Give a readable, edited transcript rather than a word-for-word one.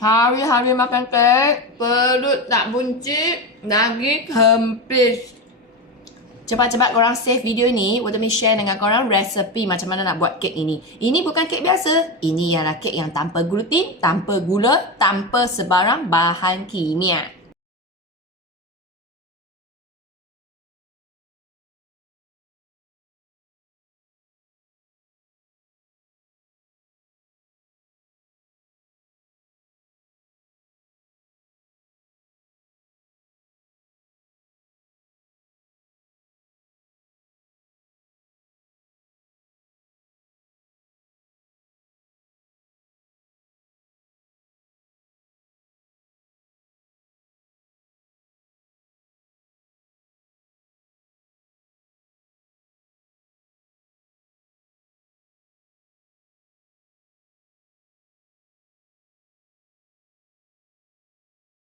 Hari-hari makan kek, perut tak buncit, lagi kempis. Cepat-cepat korang save video ni untuk mi share dengan korang resepi macam mana nak buat kek ini. Ini bukan kek biasa. Ini ialah kek yang tanpa gluten, tanpa gula, tanpa sebarang bahan kimia.